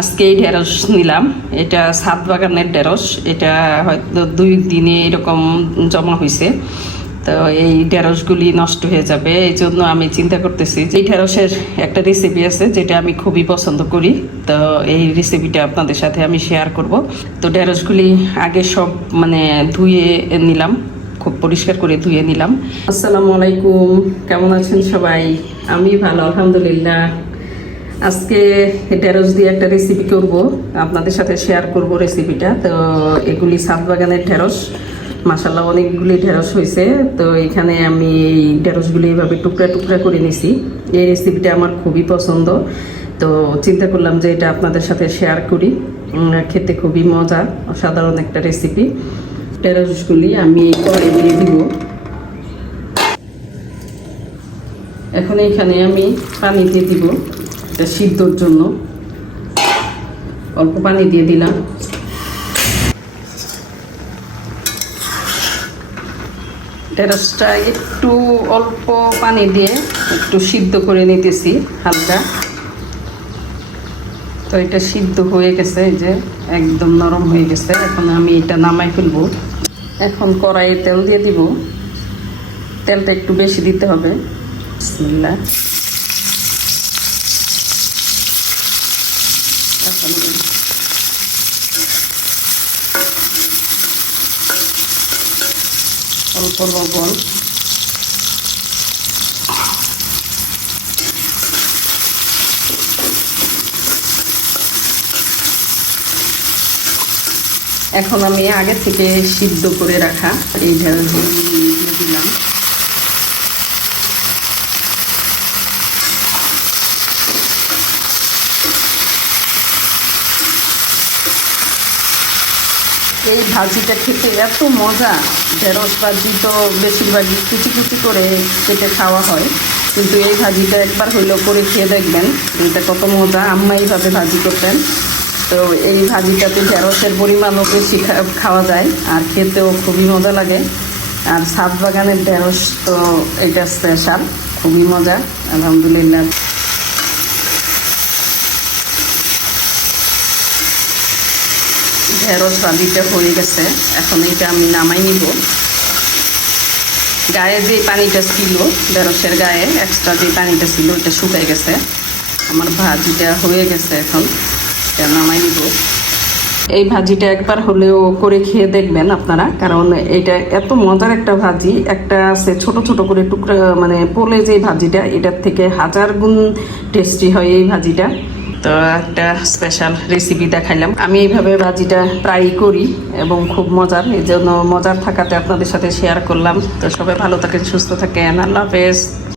আজকে এই ঢেঁড়স নিলাম। এটা সাত বাগানের ঢেঁড়স। এটা হয়তো দুই দিনে এরকম জমা হয়েছে তো এই ঢেঁড়সগুলি নষ্ট হয়ে যাবে। এই জন্য আমি চিন্তা করতেছি যে এই ঢেঁড়সের একটা রেসিপি আছে যেটা আমি খুবই পছন্দ করি। তো এই রেসিপিটা আপনাদের সাথে আমি শেয়ার করব। তো ঢেঁড়সগুলি আগে সব মানে ধুয়ে নিলাম। খুব পরিষ্কার করে ধুয়ে নিলাম। আসসালামু আলাইকুম। কেমন আছেন সবাই? আমি ভালো, আলহামদুলিল্লাহ। আজকে ঢেঁড়স দিয়ে একটা রেসিপি করব, আপনাদের সাথে শেয়ার করব রেসিপিটা তো এগুলি সাত বাগানের ঢেঁড়স মাসাল্লাহ অনেকগুলি ঢেঁড়স হয়েছে। তো এখানে আমি এই ঢেঁড়সগুলি এইভাবে টুকরা টুকরা করে নিছি। এই রেসিপিটা আমার খুবই পছন্দ। তো চিন্তা করলাম যে এটা আপনাদের সাথে শেয়ার করি। খেতে খুবই মজা, অসাধারণ একটা রেসিপি ঢেঁড়সগুলি আমি কড়াই দিয়ে দিব। এখন এইখানে আমি পানি দিয়ে দিব। এটা সিদ্ধর জন্য। অল্প পানি দিয়ে দিলাম। ঢেঁড়সটা একটু অল্প পানি দিয়ে একটু সিদ্ধ করে নিতেছি, হালকা। তো এটা সিদ্ধ হয়ে গেছে যে একদম নরম হয়ে গেছে। এখন আমি এটা নামাই ফেলব। এখন কড়াইয়ে তেল দিয়ে দিব। তেলটা একটু বেশি দিতে হবে। এখন আমি আগে থেকে সিদ্ধ করে রাখা এই ঢেঁড়সগুলি দিয়ে দিলাম। এই ভাজিটা খেতে এত মজা। ঢেঁড়স ভাজি তো বেশিরভাগই কুচি কুচি করে কেটে খাওয়া হয়। কিন্তু এই ভাজিটা একবার হইলেও করে খেয়ে দেখবেন, এটা কত মজা। আম্মা এইভাবে ভাজি করতেন। তো এই ভাজিটাতে ঢেঁড়সের পরিমাণও বেশি খাওয়া যায় আর খেতেও খুবই মজা লাগে। আর সাত বাগানের ঢেঁড়স তো এটা স্পেশাল খুবই মজা, আলহামদুলিল্লাহ। ঢেঁড়স ভাজিটা হয়ে গেছে। এখন এটা আমি নামাই নিব। গায়ে যে পানিটা ছিল ঢেঁড়সের গায়ে এক্সট্রা যে পানিটা ছিল ওটা শুকাই গেছে। আমার ভাজিটা হয়ে গেছে এখন, এটা নামাই নিব। এই ভাজিটা একবার হলেও করে খেয়ে দেখবেন আপনারা, কারণ এটা এত মজার একটা ভাজি। একটা আছে ছোট ছোট করে টুকরা মানে পোলে যে ভাজিটা, এটার থেকে হাজার গুণ টেস্টি হয় এই ভাজিটা। তো একটা স্পেশাল রেসিপি দেখাইলাম। আমি এইভাবে ভাজিটা প্রায়ই করি এবং খুব মজার। এই জন্য মজার থাকাতে আপনাদের সাথে শেয়ার করলাম। তো সবাই ভালো থাকেন, সুস্থ থাকেন। আল্লাহ হাফেজ।